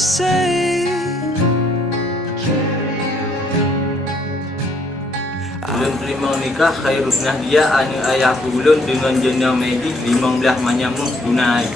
say. Ulun terima nikah Khairul Nahdia ani ayah ulun dengan janda medik 15 manyamuk tunai.